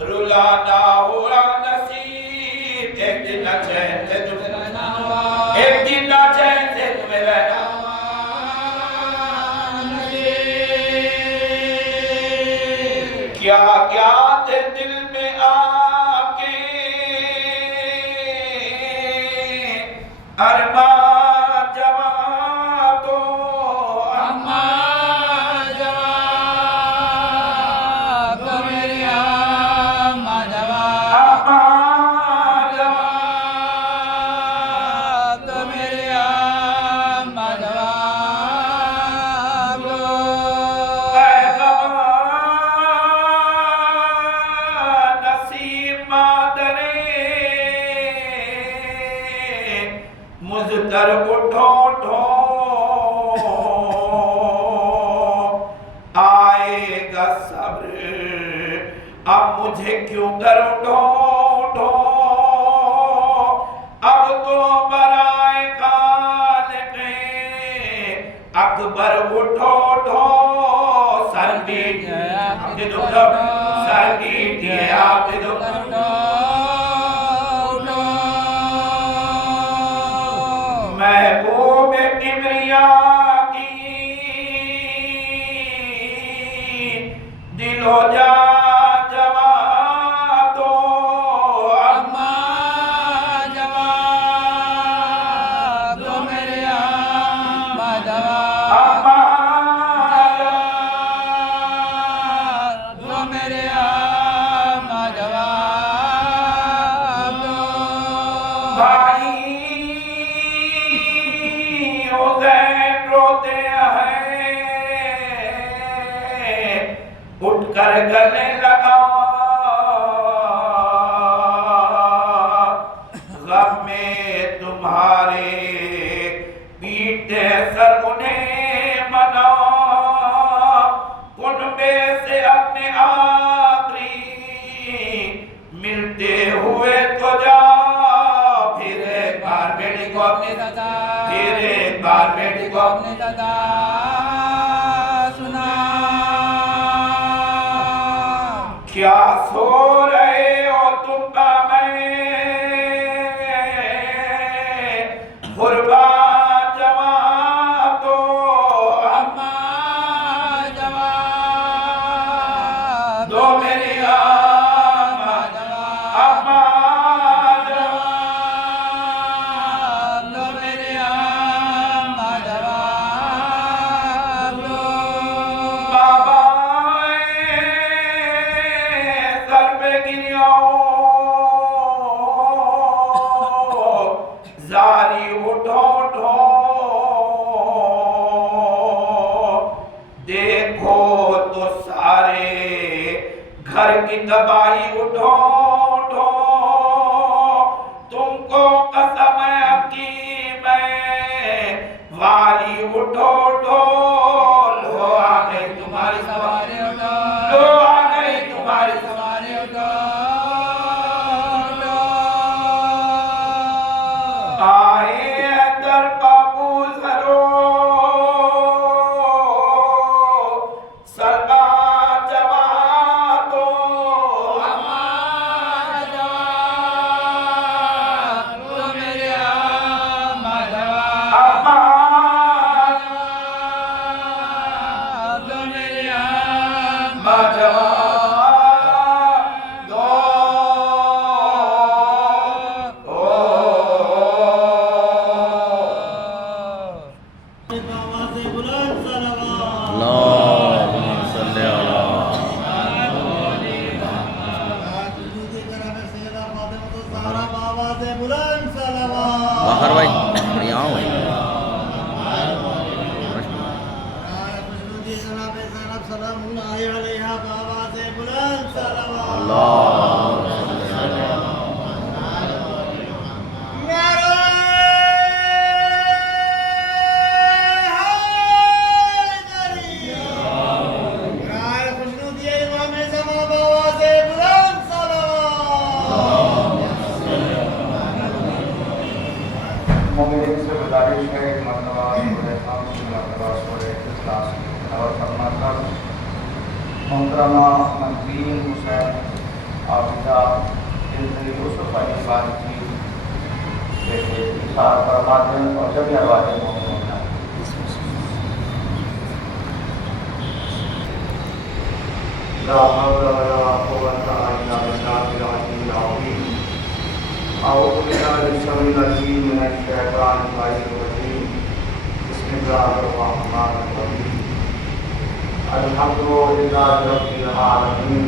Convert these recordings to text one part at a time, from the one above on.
رلانا ہوا نصیب ایک دن نہ چین سے تمہیں رہنا، ایک دن نہ چین سے تمہیں رہنا کیا کیا تھے دل میں آپ کے ارمان جوان تو امان جوان تو میری امان جوان، امان جوان تو میری امان جوان اے زمان نصیب مادرے مزدر اٹھو اٹھو آئے گا صبر اب مجھے کیوں کر اٹھو اٹھو اب تو برائے خالق اکبر اٹھو اٹھو سر بیٹھے آپ نے دکھتا سر بیٹھے آپ نے دکھتا محبوب کبریا کی دل و جان جوان تو امان جوان تو میری امان جوان، امان تو میری امان جوان بھائی حسین روتے ہیں اٹھ کر گلے لگا غم میں تمہارے پیٹے سر انہیں منا ان میں سے اپنے آخری ملتے ہوئے تو جا پھر ایک بار بیٹی کو اپنے دادا، پھر ایک بار بیٹی کو اپنے دادا سنا کیا سو رہے ہو تم کا میں غربا جوان تو امان جوان دو میری امان امان جوان تو میری امان جوان بابا سر پہ گریو زاری اٹھو اٹھو دیکھو تو سارے گھر کی تباہی اٹھو اٹھو تم کو قسم ہے حکیم ہے واری اٹھو اٹھو لو آ گئی تمہاری سواری لو آ گئی تمہاری سواری آئے در بابو ذرو سرگا جوان تو امان جوان تو میری امان جوان، امان تو میری امان جوان دو آواز بلند صلوات اللهم صل علی حضور جناب سیدہ فاطمہ الزہرا آواز بلند صلوات باہر بھائی یہاں ہوئی حضور جناب زینب سلام اللہ علیہا آواز بلند صلوات اللهم صل علی مومنین سے گزارش ہے کہ مرتبہ سورہ خامس مرتبہ سورہ اخلاص اور فرما کر ان محترمہ منوین حسین عابدہ بنت یوسف علی بات کی اشار فرماتے ہیں اور جب یہ واضح مومن ہونا لا حول ولا قوة إلا بالله العلي العظيم أعوذ بالله السميع العليم من الشيطان الرجيم بسم الله الرحمن الرحيم الحمد لله رب العالمين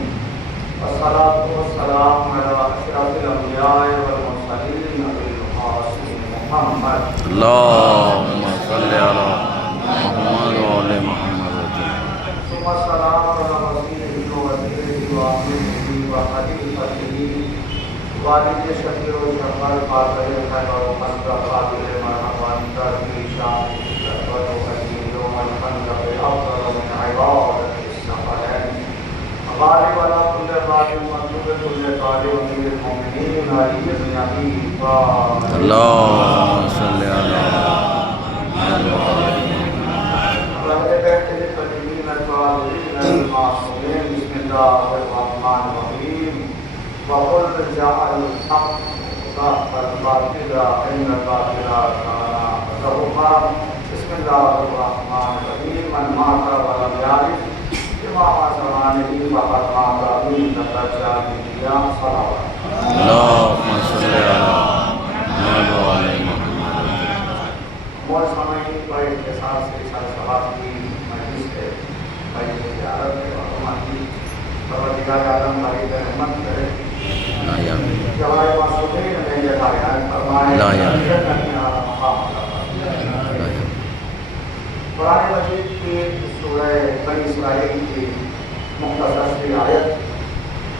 والصلاة والسلام على أشرف الأنبياء والمرسلين القاسم محمد اللهم صل على محمد وعلى محمد ثم السلام على وسيله وزيره وعظيمه وخليفته والد شفيع الشفاعة قابل الخير وقصد قابل المرحمة تربي شان شفاعة وكثير ومن خلق أفضل من عبادة السفرين غالب على كل غالب مطلوب كل طالب من المؤمنين علي بن أبي طالب اللهم صل على محمد وعلى آله الطيبين الطاهرين المعصومين بسم الله الرحمن الرحيم وقل جاء الحق والباطل إن الباطل كان زهوقا بسم الله الرحمن الرحيم من مات ولم يعرف إمام زمانه فقد مات من الجاهلية صلوات اللهم صل على محمد وعلى محمد مولانا سامعین بڑے اختصار سے سارے سوال کی مجلس ہے بڑی زیارت ہے اور ہماری پروردگار عالم بڑی رحمت کرے لا یا کہ ہمارے معصومین نے یہ بیان فرمائے لا یا قرآن مجید کی سورہ بنی اسرائیل کی مختصر سی آیت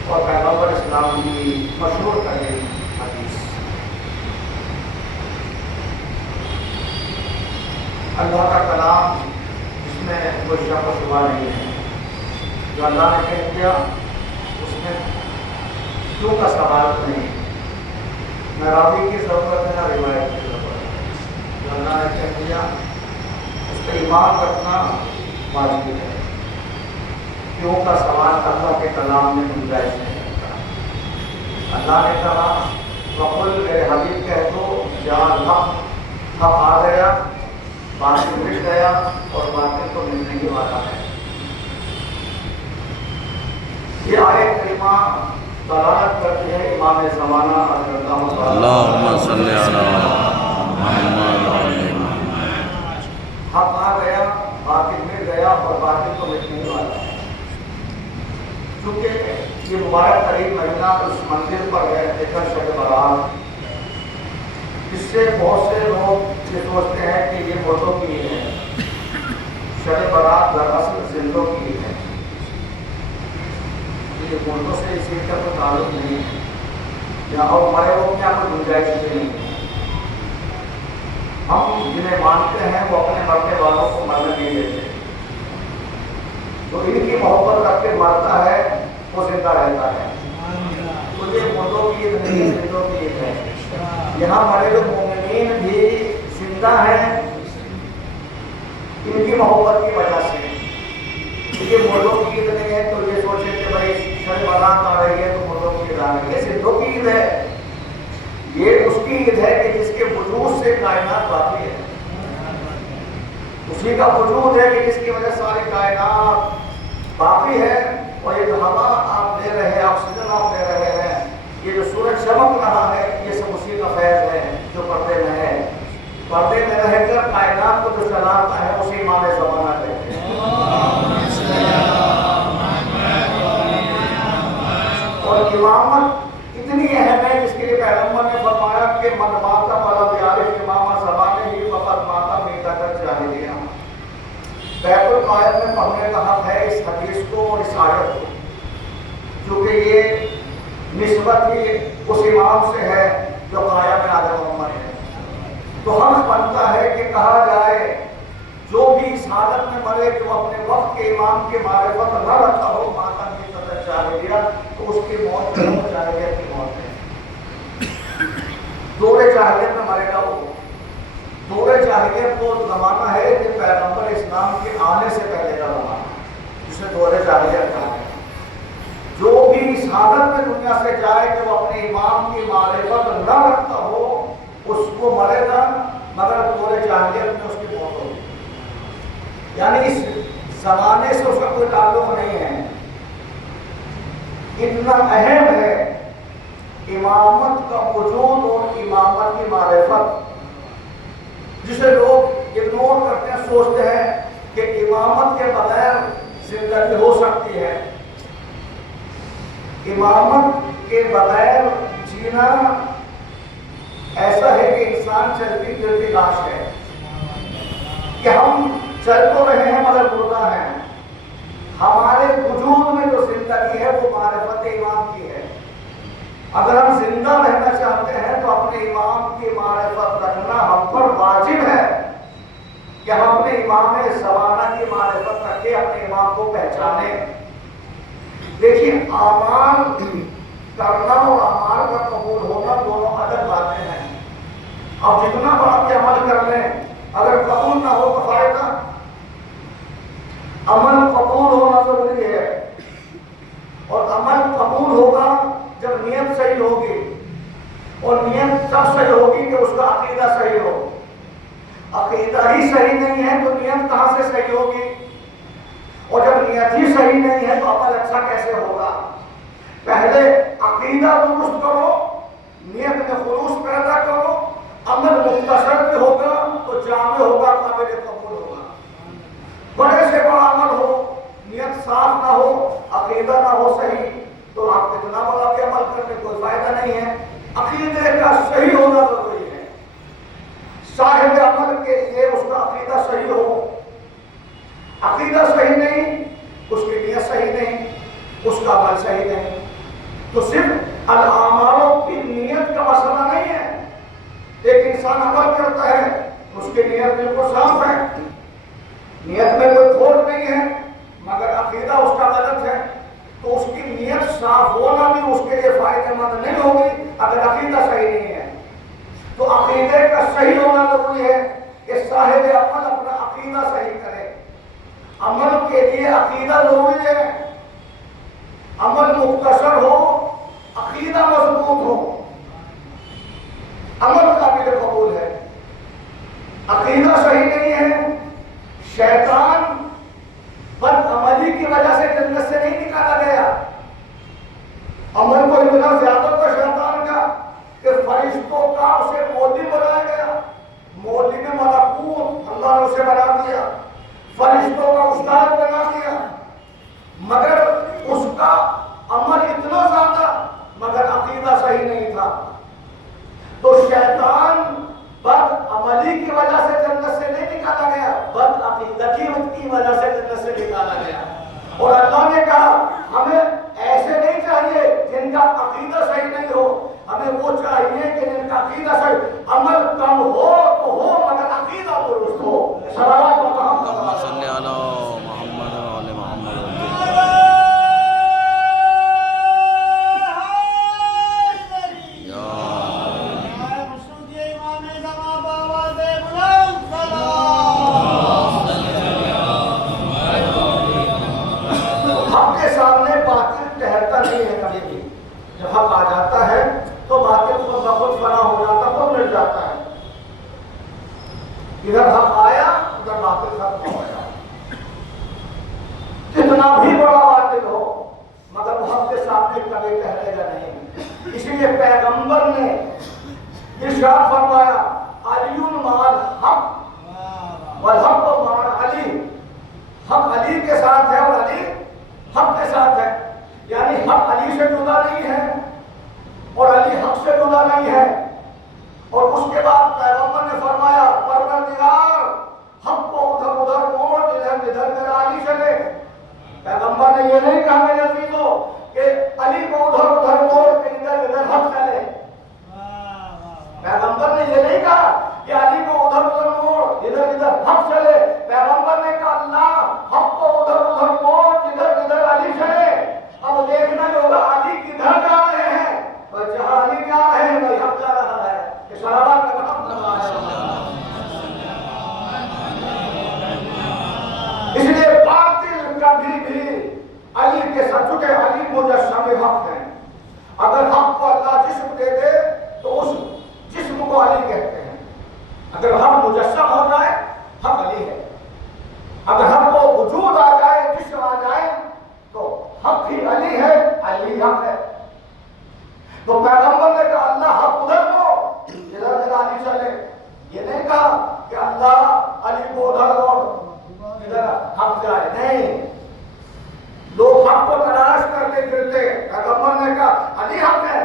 اور پیغمبر اسلام کی مشہور ترین حدیث اللہ کا کلام جس میں کوئی شک و شبہ نہیں ہے جو اللہ نے کہہ دیا اس میں کیوں کا سوال نہیں نہ راوی کی ضرورت ہے نہ روایت کی ضرورت ہے جو اللہ نے کہہ دیا اس پہ ایمان رکھنا واجب ہے کیوں کا سوال اللہ کے کلام میں گنجائش نہیں رکھتا اللہ نے کہا وقل اے حبیب کہہ دو جان حق آ گیا باطل مٹ گیا اور باطل کو ملنے کی والا ہے یہ آیت کریمہ دلالت کرتی ہے امام زمانہ حضرت اللهم صل على محمد وعلى محمد حق آ گیا باطل مٹ گیا اور باطل کو مٹنے کی والا ہے کیونکہ یہ مبارک ترین مہینہ اس منزل پر ہے دیکھر شب برات اس سے بہت سے لوگ یہ سوچتے ہیں کہ یہ مردوں کی ہے شب برات دراصل زندوں کی ہے یہ مردوں سے اس کا کوئی تعلق نہیں ہے یا اور مرے وہ کیا کوئی گنجائش نہیں ہے ہم جنہیں مانتے ہیں وہ اپنے مرنے والوں کو مرنے نہیں دیتے جو ان کی محبت رکھ کے مرتا ہے وہ زندہ رہتا ہے تو یہ مردوں کی عید نہیں زندوں کی عید ہے یہاں ہمارے جو مومنین بھی زندہ ہیں ان کی محبت کی وجہ سے یہ مردوں کی عید نہیں ہے تو یہ سوچیں کہ بھائی شب برات آ رہی ہے تو مردوں کی عید آ رہی ہے یہ زندوں کی عید ہے یہ اس کی عید ہے کہ جس کے وجود سے کائنات باقی ہے اسی کا وجود ہے کہ جس کی وجہ ساری کائنات باقی ہے اور یہ جو ہوا آپ لے رہے ہیں آکسیجن آپ لے رہے ہیں یہ جو سورج چمک رہا ہے یہ سب اسی کا فیض ہے جو پردے میں ہے پردے میں رہ کر کائنات کو جو چلاتا ہے اسی امام زمانہ کہتے ہیں اور امامت اتنی اہم ہے جس کے لیے پیغمبر نے فرمایا کہ من ماتا والا بیارف امام زمانے ہی فقط ماتا میتا کر جاہلیہ بیت القائد میں پڑھنے کا حق ہے اس حدیث کو اور اس آیت کو کیونکہ یہ نسبت ہی اس امام سے ہے جو قائم آدم محمد ہے تو حق بنتا ہے کہ کہا جائے جو بھی اس حالت میں مرے جو اپنے وقت کے امام کے معرفت نہ رکھا ہو ماتا میتا کر جاہلیہ تو اس کی موت جاہلیت کی موت ہے دور جاہلیت میں مرے گا وہ دور جاہلیت وہ زمانہ ہے کہ پیغمبر اسلام کے آنے سے پہلے کا زمانہ جسے دور جاہلیت کہا ہے حالت میں دنیا سے جائے کہ وہ اپنے امام کی معرفت نہ رکھتا ہو، اس کو مرے گا مگر پورے جاہلیت میں اس کی موت ہوگی. یعنی اس زمانے سے اس کا کوئی تعلق نہیں ہے. اتنا اہم ہے امامت کا وجود اور امامت کی معرفت، جسے لوگ اگنور کرتے ہیں، سوچتے ہیں کہ امامت کے بغیر زندگی ہو سکتی ہے. امامت کے بغیر جینا ایسا ہے کہ انسان چلتی پھرتی لاش ہے، کہ ہم چل تو رہے ہیں مگر مردہ ہیں. ہمارے وجود میں جو زندگی ہے وہ معرفت امام کی ہے. اگر ہم زندہ رہنا چاہتے ہیں تو اپنے امام کی معرفت رکھنا ہم پر واجب ہے کہ ہم اپنے امام زمانہ کی معرفت رکھیں، اپنے امام کو پہچانیں. دیکھیے اعمال کرنا اور اعمال کا قبول ہونا دونوں الگ باتیں ہیں. اب جتنا بڑا کہ عمل کر لیں اگر قبول نہ ہو تو فائدہ. عمل قبول ہونا ضروری ہے، اور عمل قبول ہوگا جب نیت صحیح ہوگی، اور نیت تب صحیح ہوگی کہ اس کا عقیدہ صحیح ہو. عقیدہ ہی صحیح نہیں ہے تو نیت کہاں سے صحیح ہوگی؟ اور جب نیت ہی صحیح نہیں ہے تو عمل اچھا کیسے ہوگا؟ پہلے عقیدہ درست کرو، نیت میں خلوص پیدا کرو، عمل مختصر بھی ہوگا تو جامع ہوگا، قابل قبول ہوگا. بڑے سے بڑا عمل ہو، نیت صاف نہ ہو، عقیدہ نہ ہو صحیح، تو آپ اتنا بڑا کہ عمل کرنے کوئی فائدہ نہیں ہے. عقیدے کا صحیح ہونا ضروری ہے. صاحب عمل کے لیے اس کا عقیدہ صحیح ہو. عقیدہ صحیح نہیں، اس کی نیت صحیح نہیں، اس کا عمل صحیح نہیں. تو صرف الاعمال کی نیت کا مسئلہ نہیں ہے. ایک انسان عمل کرتا ہے، اس کی نیت بالکل صاف ہے، نیت میں کوئی کھوٹ نہیں ہے، مگر عقیدہ اس کا غلط ہے، تو اس کی نیت صاف ہونا بھی اس کے لیے فائدہ مند نہیں ہوگی اگر عقیدہ صحیح نہیں ہے. تو عقیدے کا صحیح ہونا ضروری ہے کہ صاحب عمل اپنا عقیدہ صحیح کرے. عمل کے لیے عقیدہ ضروری ہے. عمل مختصر ہو، عقیدہ مضبوط ہو، عمل قابل قبول ہے. عقیدہ صحیح نہیں ہے، شیطان بد عملی کی وجہ سے جنت سے نہیں نکالا گیا. عمل کو اتنا زیادہ تھا شیطان کا کہ فرشتوں کا اسے مولوی بنایا گیا. مولوی میں ملکوت اللہ نے اسے بنا دیا، فرشتوں کا استاد بنا دیا، مگر اس کا عمل اتنا زیادہ مگر عقیدہ صحیح نہیں تھا. تو شیطان بد عملی کی وجہ سے جنت سے نہیں نکالا گیا، بد عقیدتی کی وجہ سے جنت سے نکالا گیا. اور اللہ نے کہا ہمیں ایسے نہیں چاہیے جن کا عقیدہ صحیح نہیں ہو، ہمیں وہ چاہیے کہ جن کا عقیدہ صحیح، عمل کم ہو تو ہو مگر عقیدہ درست ہو. صلوات اللهم صل على محمد وعلى محمد. جب حق آ جاتا ہے تو باطل خود بخود فنا ہو جاتا، خود مل جاتا ہے. ادھر حق آیا ادھر باطل ختم ہو گیا. کتنا بھی بڑا باطل ہو مگر وہ حق کے سامنے کبھی ٹہرے گا نہیں. اسی لیے پیغمبر نے ارشاد فرمایا علی مع الحق والحق مع علی. حق علی کے ساتھ ہے اور علی حق کے ساتھ ہے. یعنی حق علی سے جدا نہیں ہے اور علی حق سے جدا نہیں ہے. اور اس کے بعد پیغمبر نے فرمایا پروردگار حق کو ادھر ادھر موڑ، ادھر ادھر میرا علی چلے. پیغمبر نے یہ نہیں کہا میرے عزیزو کہ علی کو ادھر ادھر موڑ کہ ادھر ادھر حق چلے. پیغمبر نے یہ نہیں کہا کہ علی کو ادھر ادھر موڑ ادھر ادھر حق چلے. پیغمبر نے کہا اللہ حق کو ادھر ادھر موڑ ادھر ادھر علی چلے. اب دیکھنا جو ہوگا علی کدھر جا رہے ہیں، اور جہاں علی جا رہے ہیں وہی حق جا رہا ہے. صلوات میں اس لیے باطل کبھی بھی علی کے ساتھ، چونکہ علی مجسم حق ہے. حق ہی علی ہے، علی حق ہے. تو پیغمبر نے کہا اللہ حق ادھر دو جدھر میرا علی چلے. یہ نہیں کہا کہ اللہ علی کو ادھر دو جدھر حق جائے. نہیں، لوگ حق کو تلاش کرتے پھرتے. پیغمبر نے کہا علی حق ہے،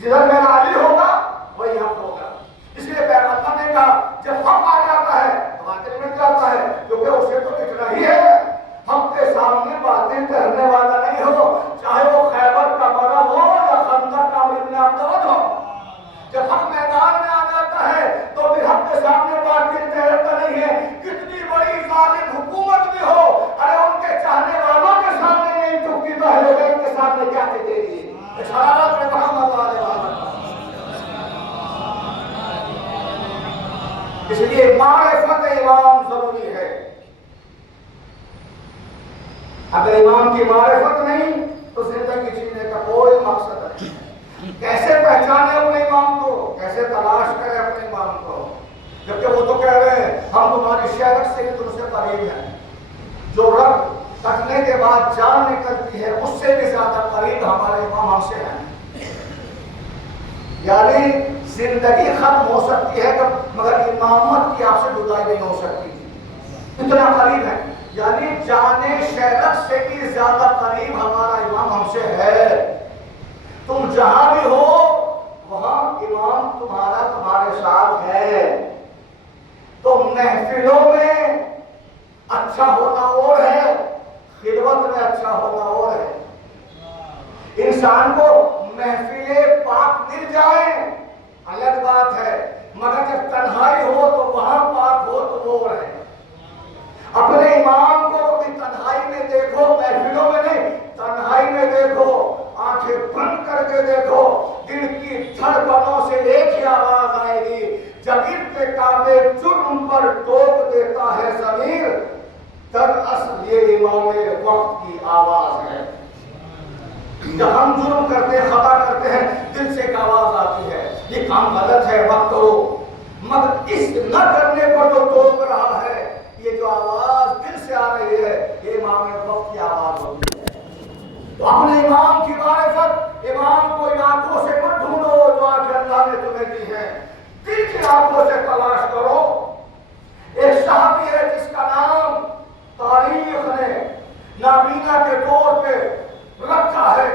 جدھر میرا علی ہوگا وہی حق ہوگا. اس لیے پیغمبر نے کہا جب حق آ جاتا ہے تو واقعی مل جاتا ہے، کیونکہ اسے تو اتنا ہی ہے. حق کے سامنے باتیں کرنے والا نہیں ہو، چاہے وہ خیبر کا مرض ہو یا خندق کا ابن عبدالود ہو. جب حق میدان میں آ جاتا ہے تو پھر حق کے سامنے باتیں ٹھہرتا نہیں ہے. کتنی بڑی ظالم حکومت بھی ہو، ارے ان کے چاہنے والوں کے سامنے نہیں ٹکتی تو اہل بیت کے سامنے کیا دے گی. اشارات میں محمد علیہ وسلم. اس لیے معرفت امام ضروری ہے. اگر امام کی معرفت نہیں تو زندگی جینے کا کوئی مقصد نہیں. کیسے پہچانے اپنے امام کو، کیسے تلاش کرے اپنے امام کو، جبکہ وہ تو کہہ رہے ہیں ہم تمہاری شہرت سے بھی تم سے قریب ہیں. جو رب کٹنے کے بعد جان نکلتی ہے اس سے بھی زیادہ قریب ہمارے امام ہم سے ہیں. یعنی زندگی ختم ہو سکتی ہے مگر امامت کی آپ سے جدائی نہیں ہو سکتی. اتنا قریب ہے. یعنی جانے شہرت سے بھی زیادہ قریب ہمارا امام ہم سے ہے. تم جہاں بھی ہو وہاں امام تمہارے ساتھ ہے. تو محفلوں میں اچھا ہونا اور ہے، خلوت میں اچھا ہونا اور ہے. انسان کو محفلیں پاک مل جائیں الگ بات ہے، مگر جب تنہائی ہو تو وہاں پاک ہو تو وہ ہے. اپنے امام کو کبھی تنہائی میں دیکھو، محفلوں میں نہیں، تنہائی میں دیکھو، آنکھیں بند کر کے دیکھو. دل کی دھڑکنوں سے ایک ہی آواز آئے گی جب ارتکاب جرم پر ٹوک دیتا ہے ضمیر. دراصل یہ امام وقت کی آواز ہے. جب ہم جرم کرتے ہیں، خطا کرتے ہیں، دل سے ایک آواز آتی ہے یہ کام غلط ہے مت کرو. مگر اس نہ کرنے پر جو ٹوک رہا ہے، یہ جو آواز دل سے آ رہی ہے، یہ امام وقت کی آواز ہوتی ہے. تو اپنے امام کی معرفت، امام کو ان آنکھوں سے مت ڈھونڈو جو آنکھیں اللہ نے تمہیں دی ہیں، دل کی آنکھوں سے تلاش کرو. ایک صحابی ہے جس کا نام تاریخ نے نابینا کے طور پہ رکھا ہے،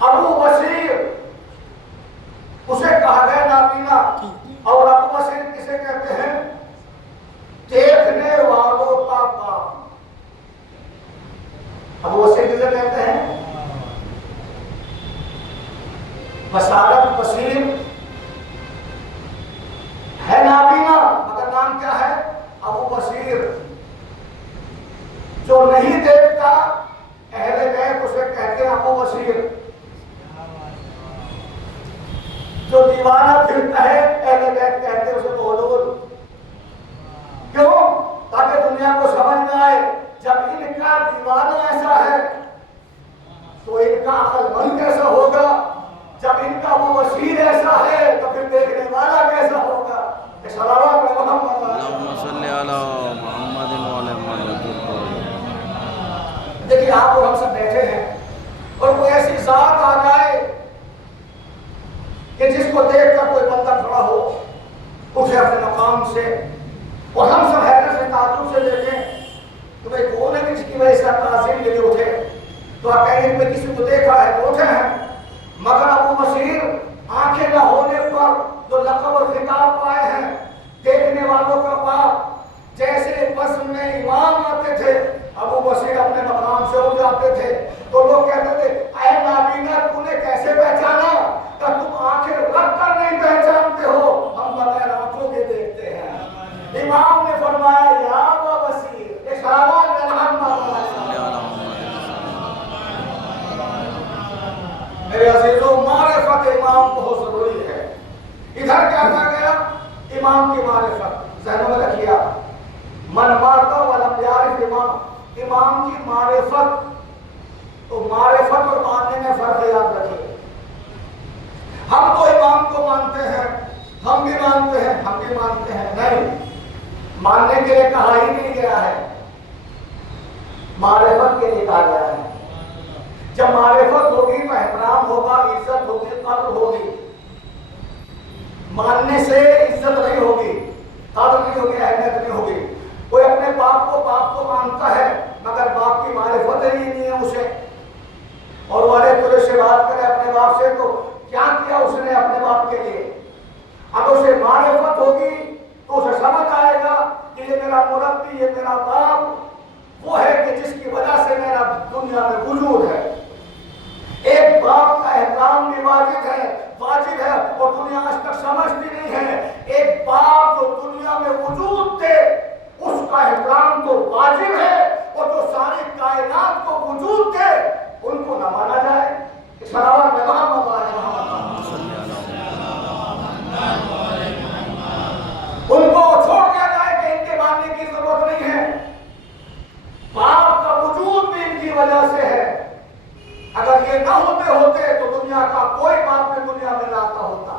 ابو بصیر. اسے کہا گیا نابینا، اور ابو بصیر کسے کہتے ہیں؟ دیکھنے والوں کا باپ. ابو بصیر کسے کہتے ہیں؟ بصارت بصیر ہے نابینا مگر نام کیا ہے؟ ابو بصیر. جو نہیں دیکھتا اہل بیت اسے کہتے ہیں ابو بصیر. جو دیوانہ پھرتا ہے اہل بیت کہتے ہیں اسے بہلول. کیوں؟ تاکہ دنیا کو سمجھ میں آئے جب ان کا دیوانہ ایسا ہے تو ان کا عقل مند کیسا ہوگا، جب ان کا وہ بصیر ایسا ہے تو پھر دیکھنے والا کیسا ہوگا. صلوات محمد اللہم صلی علی محمد وعلی محمد. دیکھیے آپ اور ہم سب بیٹھے ہیں اور کوئی ایسی ذات آ جائے کہ جس کو دیکھ کر کوئی بندہ کھڑا ہو، اٹھے اپنے مقام سے اور ہم سب حیرت سے تعجب سے دیکھیں تو بھائی کون ہے جس کی وجہ سے تعظیم کے لیے اٹھے. تو آپ کہیں گے کسی کو دیکھا ہے تو اٹھے ہیں. مگر ابو بصیر آنکھیں نہ ہونے پر جو لقب اور خطاب پائے ہیں، دیکھنے والوں کا باپ. جیسے بس میں امام آتے تھے ابو بصیر اپنے مقام سے اٹھ جاتے تھے تو لوگ کہتے تھے اے نابینا تو نے کیسے پہچانا؟ کہ تم آنکھیں رکھ کر نہیں پہچانتے ہو، ہم بغیر آنکھوں کے دیکھتے ہیں. امام نے فرمایا یا ابو بصیر اشارات میرے عزیزوں، معرفت امام بہت ضروری ہے. ادھر کیا کہا گیا؟ امام کی معرفت. ذہنوں میں رکھیے من ماتا ولم یعرف امام. امام کی معرفت. تو معرفت اور ماننے میں فرق یاد رکھیے. ہم تو امام کو مانتے ہیں، ہم بھی مانتے ہیں، ہم بھی مانتے ہیں. نہیں، ماننے کے لیے کہا ہی نہیں گیا ہے، معرفت کے لیے یہ کہا گیا ہے. جب معرفت ہوگی تو احترام ہوگا، عزت ہوگی، قدر ہوگی. ماننے سے عزت نہیں ہوگی، قدر نہیں ہوگی، اہمیت نہیں ہوگی. کوئی اپنے باپ کو مانتا ہے مگر باپ کی معرفت ہی نہیں ہے اسے، اور والے تجھے سے بات کرے اپنے باپ سے تو کیا کیا اس نے اپنے باپ کے لیے. اب اسے معرفت ہوگی تو اسے سمجھ آئے گا کہ یہ میرا مربی، یہ میرا باپ وہ ہے کہ جس کی وجہ سے میرا دنیا میں وجود ہے. ایک باپ کا احترام بھی واجب ہے اور دنیا آج تک سمجھتی نہیں ہے. ایک باپ جو دنیا میں وجود دے اس کا احترام تو واجب ہے، اور جو ساری کائنات کو وجود دے ان کو نہ مانا جائے. صلوات محمد ان کو چھوڑ دیا جائے کہ ان کے ماننے کی ضرورت نہیں ہے. باپ کا وجود بھی ان کی وجہ سے ہے. اگر یہ نہ ہوتے تو دنیا کا کوئی باپ بھی دنیا میں نہ آتا ہوتا.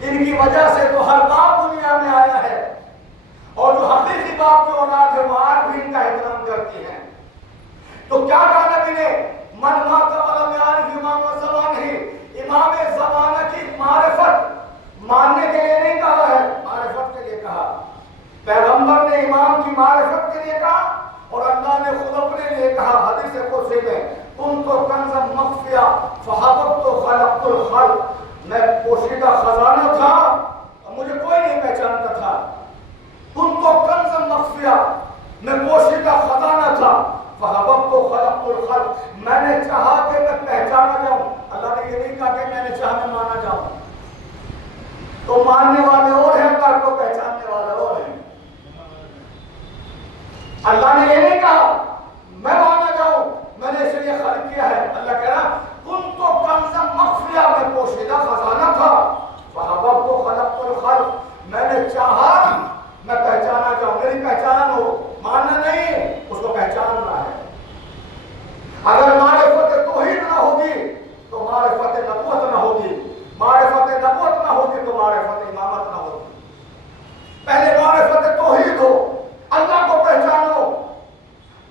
ان کی وجہ سے تو ہر باپ دنیا میں آیا ہے، اور جو حقیقی باپ کی اولاد ہے وہ آج بھی ان کا احترام کرتی ہے. تو کیا کہا نبی نے؟ من مات ولم یعرف امام زمانہ، امام زمانہ کی معرفت ماننے کے لیے نہیں کہا ہے، معرفت کے لیے کہا. پیغمبر نے امام کی معرفت کے لیے کہا اور اللہ نے خود اپنے لیے کہا حدیث قدسی میں، کنت کنزا مخفیا فحببت خلقت الخلق. میں پوشیدہ خزانہ تھا اور مجھے کوئی نہیں پہچانتا تھا. کنت کنزا مخفیا، میں پوشیدہ خزانہ تھا. فحببت خلقت الخلق، میں نے چاہا کہ میں پہچانا جاؤں. اللہ نے یہ نہیں کہا کہ میں نے چاہا میں مانا جاؤں. تو ماننے والے اور ہیں، اللہ کو پہچاننے والے اور ہیں. اللہ نے یہ نہیں کہا میں مانا جاؤں، میں نے اس لیے خلق کیا ہے. اللہ کہہ رہا کنت کنزا مخفیا، میں پوشیدہ خزانہ تھا. فحببت خلقت الخلق، میں نے چاہا میں پہچانا جاؤں، میری پہچان ہو. ماننا نہیں، اس کو پہچاننا ہے. اگر معرفت توحید نہ ہوگی تو معرفت نبوت نہ ہوگی، معرفت نبوت نہ ہوگی تو معرفت امامت نہ ہوگی. پہلے معرفت توحید ہو، اللہ کو پہچانو.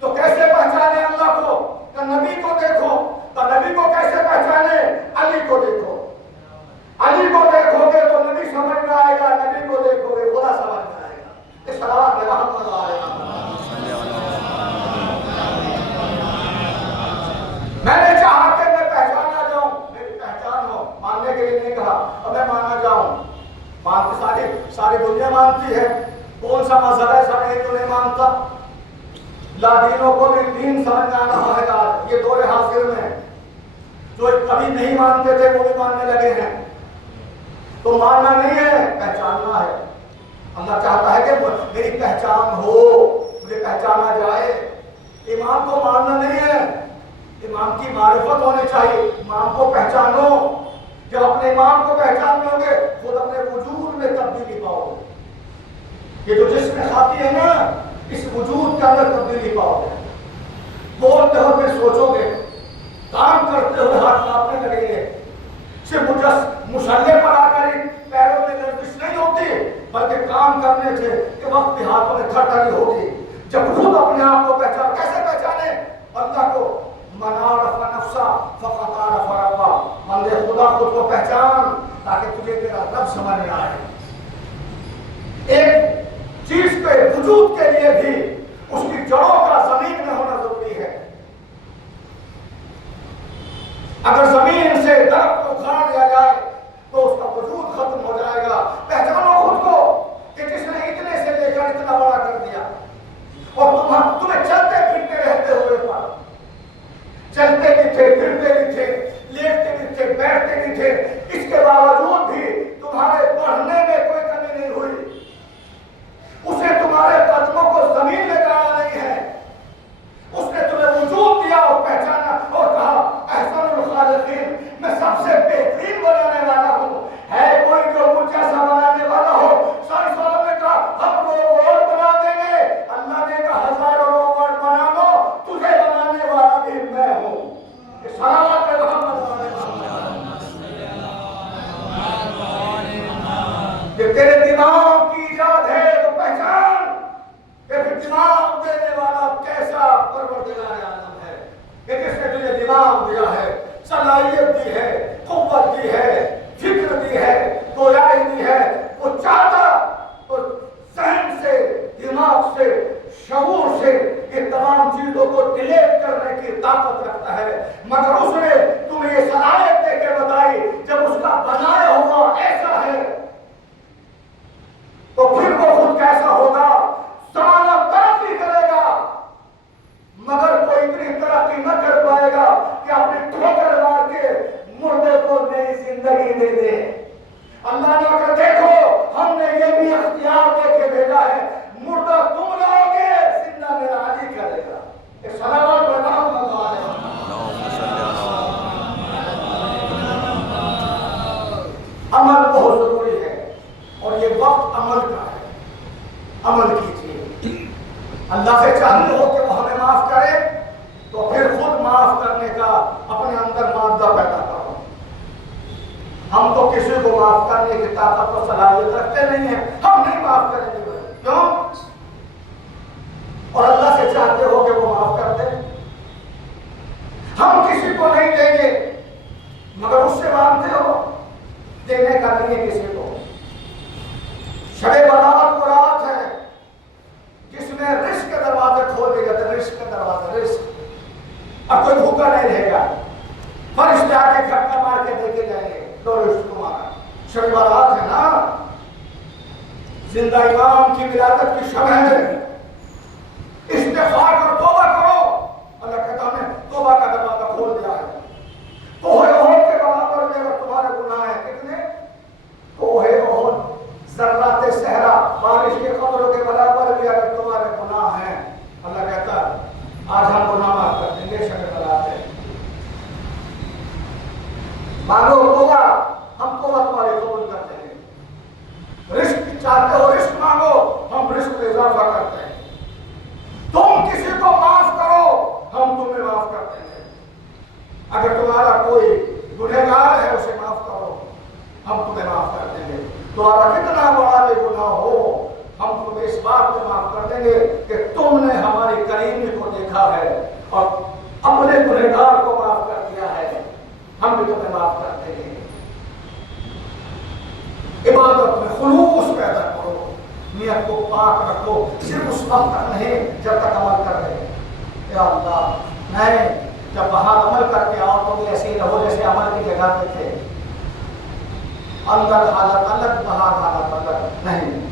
تو کیسے پہچانے اللہ کو؟ کہ نبی کو دیکھو. تو نبی کو کیسے پہچانے؟ علی کو دیکھو. علی کو دیکھو گے تو نبی سمجھ میں آئے گا، نبی کو دیکھو گے خدا سمجھ میں آئے گا. اس صلوات محمد علیہ. میں نے چاہا کہ میں پہچانا جاؤں، میری پہچان ہو. ماننے کے لیے نہیں کہا اور میں مانا جاؤں. ساری دنیا مانتی ہے. کون سا مذہب ہے سب ایک جو نہیں مانتا؟ لا دینوں کو بھی دین سمجھ آ رہا ہے آج یہ دور حاضر میں. جو کبھی نہیں مانتے تھے وہ بھی ماننے لگے ہیں. تو ماننا نہیں ہے، پہچاننا ہے. اللہ چاہتا ہے کہ میری پہچان ہو، مجھے پہچانا جائے. امام کو ماننا نہیں ہے، امام کی معرفت ہونی چاہیے. امام کو پہچانو. جب اپنے امام کو پہچان لو گے خود اپنے وجود میں تبدیلی پاؤ گے. یہ جو جسم خاکی ہے نا، اس وجود کے اندر تبدیلی پاؤ گے. بولتے ہوئے سوچو گے، کام کرتے ہوئے ہاتھ کانپنے لگیں گے. صرف مصلے پر آ کر پیروں میں لرزش نہیں ہوتی بلکہ کام کرنے سے کہ وقت بھی ہاتھوں میں تھرتھری ہوگی. جب خود اپنے آپ کو پہچان، کیسے پہچانے اللہ کو؟ من عرف نفسہ فقد عرف ربہ. بندے خدا خود کو پہچان تاکہ تجھے تیرا رب سمجھ میں آئے. ایک چیز کے وجود کے لیے بھی اس کی جڑوں کا زمین میں ہونا ضروری ہے. اگر زمین سے درخت کو اکھاڑ دیا جائے تو اس کا وجود ختم ہو جائے گا. پہچانو خود کو کہ جس نے اتنے سے لے کر اتنا بڑا کر دیا اور تمہیں چلتے پھرتے رہتے ہوئے پر، چلتے بھی تھے، پھرتے بھی تھے، لیٹتے بھی تھے، بیٹھتے بھی تھے، اس کے باوجود بھی تمہارے بڑھنے میں کوئی کمی نہیں ہوئی. اسے تمہارے قدموں کو زمین دماغ دیا ہے، صلاحیت دی ہے، قوت دی ہے، فکر دی ہے، گویائی دی ہے، وہ چاہتا تو ذہن سے، دماغ سے، شعور سے یہ تمام چیزوں کو ڈیلیٹ کرنے کی طاقت رکھتا ہے، مگر اس نے تمہیں یہ صلاحیت دے کے بتائی جب اس کا بنایا ہوا ایسا ہے تو پھر وہ خود کیسا ہوگا؟ زمانہ ترقی کرے گا مگر کوئی اتنی ترقی نہ کر پائے گا کہ اپنے ٹھوکر مار کے مردے کو نئی زندگی دے دے۔ اللہ نے کہا دیکھو ہم نے یہ بھی اختیار دے کے بھیجا ہے، مردہ تم لاؤ گے، زندہ میرا علی کرے گا۔ ایک صلوات بتاؤ عمل بہت ضروری ہے اور یہ وقت عمل کا ہے، عمل کیجیے۔ اللہ سے چاہتے ہو کہ وہ ہمیں معاف کرے تو پھر خود معاف کرنے کا اپنے اندر مادہ پیدا کرو۔ ہم تو کسی کو معاف کرنے کی طاقت اور صلاحیت رکھتے نہیں ہیں، ہم نہیں معاف کریں گے، کیوں؟ اور اللہ سے چاہتے ہو کہ وہ معاف کر دے۔ ہم کسی کو نہیں دیں گے مگر اس سے مانتے ہو دینے کا نہیں ہے کسی کو۔ شب برات وہ رات ہے جس میں رزق کے دروازے کھول دیے جاتے، رزق کے دروازے، رزق اب کوئی بھوکا نہیں رہے گا، فرشتے آ کے کھٹکا مار کے دے کے جائیں گے دو رزق تمہارا۔ شب برات ہے نا، زندہ امام کی ولادت کی شب ہے، استغفار اور توبہ کرو۔ اللہ کہتا ہم نے توبہ کا دروازہ کھول دیا ہے۔ کوہ احد کے برابر میں اگر تمہارے گناہ ہیں کتنے؟ کوہ احد ذرات صحرا بارش کے قطروں کے برابر بھی اگر تمہارے گناہ ہیں، اللہ کہتا ہے آج ہم گناہ معاف کر دیں گے، شب برات ہے۔ مانگو توبہ، ہم توبہ تمہاری قبول کرتے ہیں۔ رزق چاہتے ہو رزق مانگو، ہم رزق میں اضافہ کرتے ہیں۔ تم کسی کو معاف کرو، ہم تمہیں معاف کرتے ہیں۔ اگر تمہارا کوئی گنہگار ہے اسے معاف کرو، ہم تمہیں معاف کر دیں گے۔ تمہارا کتنا بڑا بھی گناہ ہو ہم تمہیں اس بات میں معاف کر دیں گے کہ تم نے ہماری کریمی کو دیکھا ہے اور اپنے گنہگار کو معاف کر دیا ہے، ہم بھی تمہیں معاف کر دیں گے۔ عبادت میں خلوص پیدا کرو، نیت کو پاک رکھو، صرف اس وقت تک نہیں جب تک عمل کر رہے ہیں۔ یا اللہ نہیں، جب باہر عمل کر کے آؤ تو بھی ایسے ہی رہو جیسے عمل کی جگہ پہ تھے، اندر حالت الگ باہر حالت الگ نہیں۔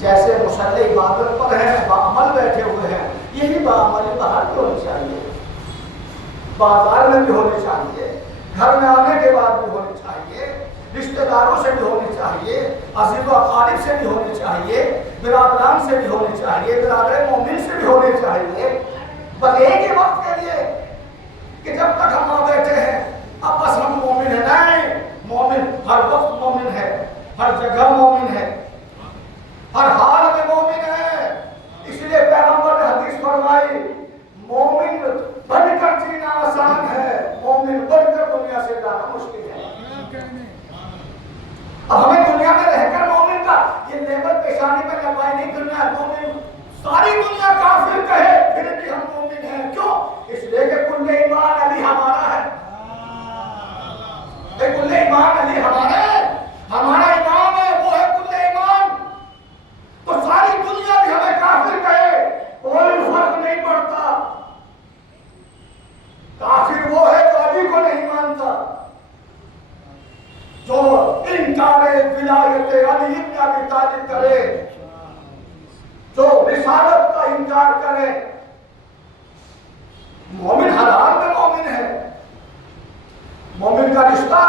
جیسے مصلی عبادت پر ہیں باعمل بیٹھے ہوئے ہیں، یہی باعمل باہر بھی ہونی چاہیے، بازار میں بھی ہونی چاہیے، گھر میں آنے کے بعد بھی ہونی چاہیے، رشتہ داروں سے بھی ہونی چاہیے، عزیز و اقارب سے بھی ہونی چاہیے، برادران سے بھی ہونی چاہیے، برادر مومن سے بھی ہونی چاہیے، بس ایک ہی وقت کے لیے کہ جب تک ہم وہاں بیٹھے ہیں اب بس ہم مومن ہیں، نہیں، مومن ہر وقت مومن ہے، ہر جگہ مومن ہے، ہر حال میں مومن ہے۔ اس لیے پیغمبر نے حدیث فرمائی مومن بن کر جینا آسان ہے، مومن بن کر دنیا سے جانا مشکل ہے۔ اب ہمیں دنیا میں رہ کر مومن کا یہ لیبل پیشانی پر لگائی نہیں کرنا ہے۔ مومن ساری دنیا کافر کہے پھر بھی ہم مومن ہیں، کیوں؟ اس لیے کہ کل ایمان علی ہمارا ہے، کل ایمان علی ہمارا ہے، ہمارا امام ہے، وہ ہے کل ایمان۔ تو ساری دنیا بھی ہمیں کافر کہے کوئی فرق نہیں پڑتا، کافر وہ ہے جو علی کو نہیں مانتا، جو انکار ولایت علی ابن ابی طالب کرے، جو رسالت کا انکار کرے۔ مومن ہر حال میں مومن ہے، مومن کا رشتہ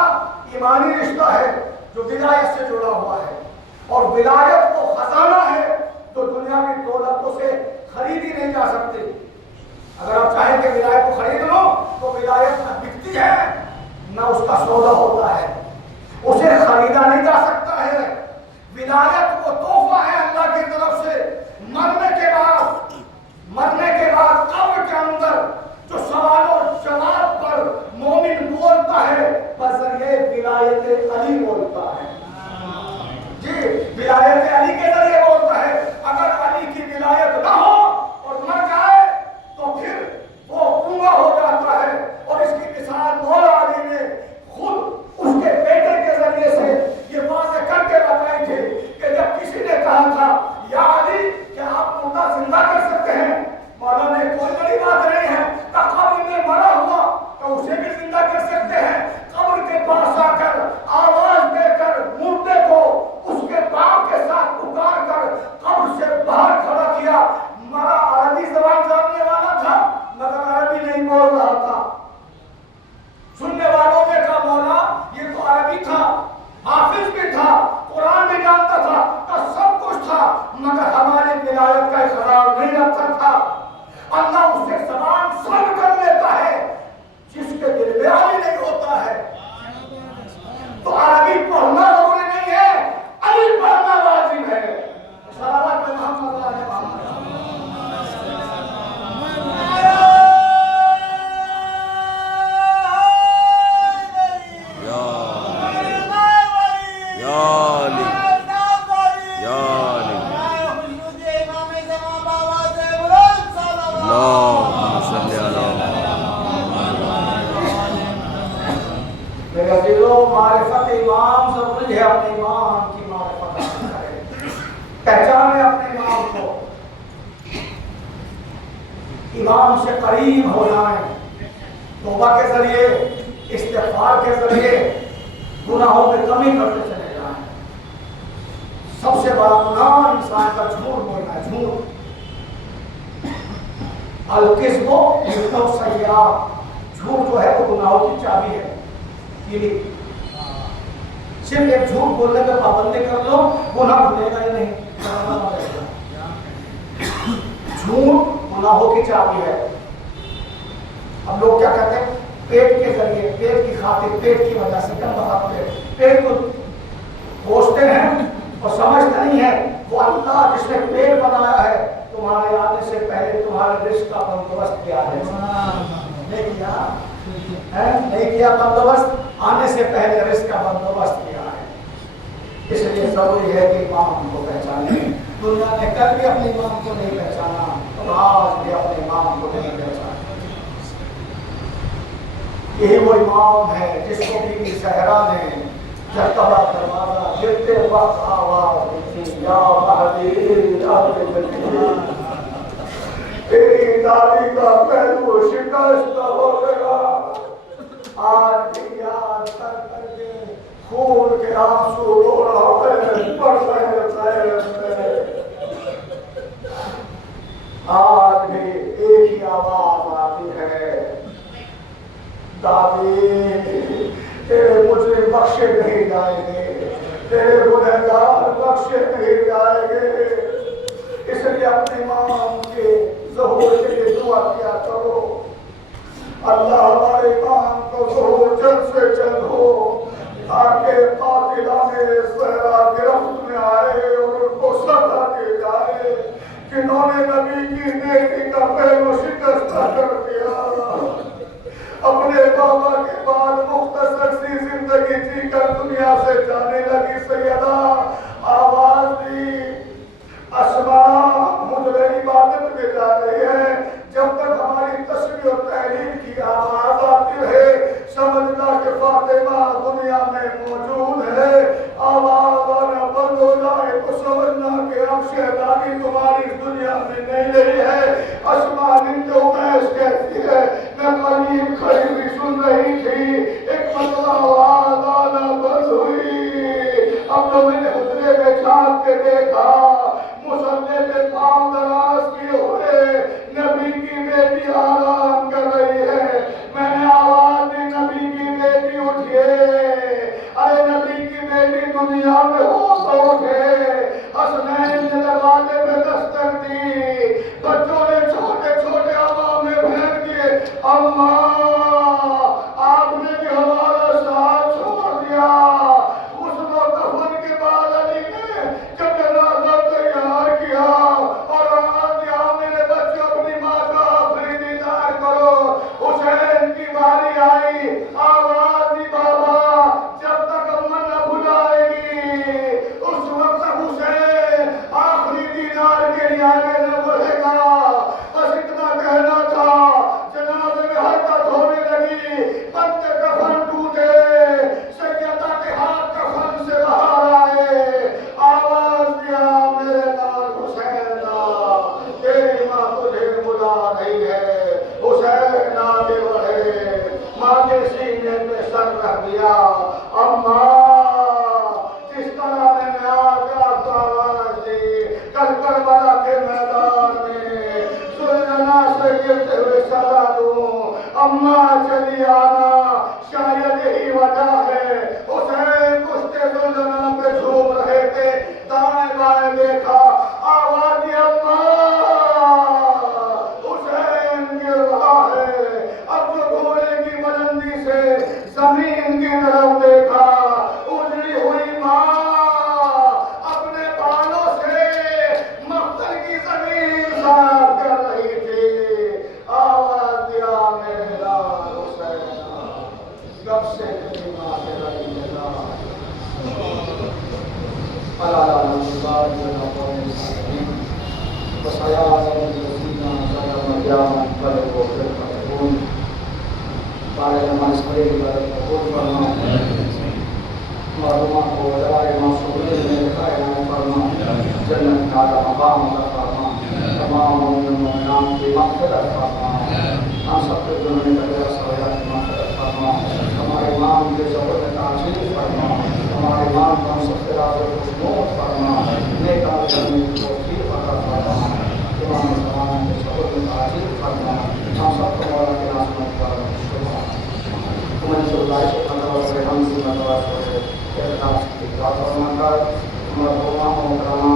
ایمانی رشتہ ہے جو ولایت سے جڑا ہوا ہے، اور ولایت وہ خزانہ ہے جو دنیاوی دولتوں سے خریدی نہیں جا سکتی۔ اگر آپ چاہیں کہ ولایت کو خرید لو تو ولایت نہ بکتی ہے نہ اس کا سودا ہوتا ہے، اسے خریدا نہیں جا سکتا ہے۔ ولایت وہ تحفہ ہے اللہ کی طرف سے، مرنے کے بعد قبر کے اندر جو سوال و جواب پر مومن بولتا ہے بذریعہ ولایت علی بولتا ہے، جی ولایت علی کے ذریعے بولتا ہے۔ اگر علی کی ولایت نہ ہو اور مر جائے تو پھر وہ گنگا ہو جاتا ہے تجھے اپنے ایمان کی معرفت عطا کرے، پہچانے اپنے ایمان کو، ایمان سے قریب ہو جائیں، توبہ کے ذریعے، استغفار کے ذریعے گناہوں میں کمی کرتے چلے جائیں۔ سب سے بڑا گناہ انسان کا جھوٹ بولنا ہے، جھوٹ۔ الکذب مفتاح السیئات، جھوٹ جو ہے وہ گناہوں کی چابی ہے، کیلی۔ صرف ایک جھوٹ بولنے پہ پابندی کر لو، گناہ بھولے گا ہی نہیں۔ جھوٹ گناہوں کی چابی ہے۔ اب لوگ کیا کہتے ہیں؟ پیٹ کے ذریعے، پیٹ کی خاطر، پیٹ کی وجہ سے کم بخت پیٹ کو کوستے ہیں اور سمجھتے نہیں ہے وہ اللہ جس نے پیٹ بنایا ہے تمہارے آنے سے پہلے تمہارے رزق کا بندوبست کیا ہے، نہیں کیا بندوبست، آنے سے پہلے رزق کا بندوبست کیا ہے۔ اس لیے ضروری ہے کہ امام کو پہچانے۔ دنیا نے کل بھی اپنے امام کو نہیں پہچانا اور آج بھی اپنے امام کو نہیں پہچانا۔ یہی وہ امام ہے جس کو بھی صحرا نے جب تبا دروازہ گرتے وقت آواز دی یا مہدی تیری دادی کا پہلو شکست ہو گیا، آج بھی یاد کر کر کے خون کے آنسو رو رہا ہے، پڑ رہے میں آج بھی ایک ہی آواز آتی ہے، دادی تیرے مجرم بخشے نہیں جائیں گے، تیرے گنہگار بخشے نہیں جائیں گے۔ اس لیے اپنے امام کے ظہور کے لیے دعا کیا کرو، اللہ ہمارے امام کو ظہور جلد سے جلد ہو تاکہ قاتلان صحرا گرفت میں آئے اور ان کو سزا دی جائے جنہوں نے نبی کی نیکی کا پہلو شکست کر دیا۔ اپنے بابا کے بعد مختصر سی زندگی جی کر دنیا سے جانے لگی سیدہ، آواز دی اسماء مجھے عبادت میں جا رہی ہے، جب تک ہماری تسبیح و تحلیل کی آواز آتی ہے سمجھنا کہ فاطمہ دنیا میں موجود ہے، آواز آنا بند ہو جائے تو سمجھنا کہ اب شہزادی تمہاری دنیا میں نہیں رہی ہے۔ اسماء بنت امیس کہتی ہے میں قریب کھڑی ہوئی سن رہی تھی، ایک مرتبہ آواز آنا بند ہوئی، اب تو میں نے حجرے میں جھانک کے دیکھا مصلی پہ پاؤں دراز کیے ہوئے نبی کی بیٹی آرام کر رہی ہے۔ میں نے آواز دی نبی کی بیٹی اٹھیے، ارے نبی کی بیٹی دنیا میں ہو تو اٹھے۔ حسنین نے دروازے میں دستک دی، بچوں نے چھوٹے چھوٹے آواز میں پھینک دیے، اماں آپ نے بھی ہمارا ساتھ چھوڑ دیا۔ غسل و کفن کے بعد علی نے جب جنازہ تیار کیا اور آواز دیا میرے بچے اپنی ماں کا آخری دیدار کرو، حسین کی باری آئی، آواز دی بابا جب تک اماں نہ بلائے گی اس وقت حسین آخری دیدار کے لیے آگے نہ بڑھے گا۔ بس اتنا کہنا تھا، جنازے میں حرکت ہونے لگی، بندے کفن ٹوٹے، سیدہ کے ہاتھ کفن سے باہر آئے، آواز دیا میرے لال حسین تیری ماں تجھے بلا رہی ہے، حسین آگے بڑھے، ماں کے سینے پہ سر رکھ دیا، اماں جس طرح میں نے آج آپ کو آواز دی کل کربلا کے میدان میں سلجنا سے گرتے ہوئے صدا دوں، اماں چلی آنا، شاید یہی وجہ ہے حسین کشتے سلجنا پہ جھوم رہے تھے، دائیں بائیں دیکھا، آواز دی اماں حسین گر رہا ہے، اب جو گھوڑے کی بلندی سے زمین کی طرف دیکھا، اجڑی ہوئی ماں اپنے بالوں سے مقتل کی زمین صاف کر رہی تھی، آواز دیا میرے لال حسین کب سے تیری ماں سے رہی ہے اللہ مرحومہ کو دوائے معصومین میں لکھائے نام فرما، جنت کا مقام عطا فرما، تمام مومن مومنات کی مغفرت فرما، ہم سب کے دلوں میں کبیرہ صغیرہ کی مغفرت فرما، ہمارے امام کے ظہور میں تعجیل فرما، ہمارے امام کو ہم سب سے راز و خوشنود فرما، نیک عمل کرنے کی توفیق عطا فرما، امام زمان کے ظہور میں تعجیل فرما، ہم سب کو مولا کے نازمت پر شکر تمہیں سلائش مطلب سے ہم سے مطلب سے احتاج کی دعا فرما کر مرحومہ محترمہ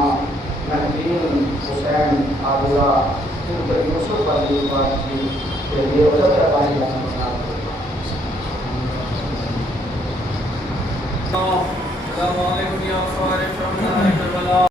مہدین حسین عابدہ بنت یوسف علی کی کے لیے وجہ عباسی السلام علیکم یا صالح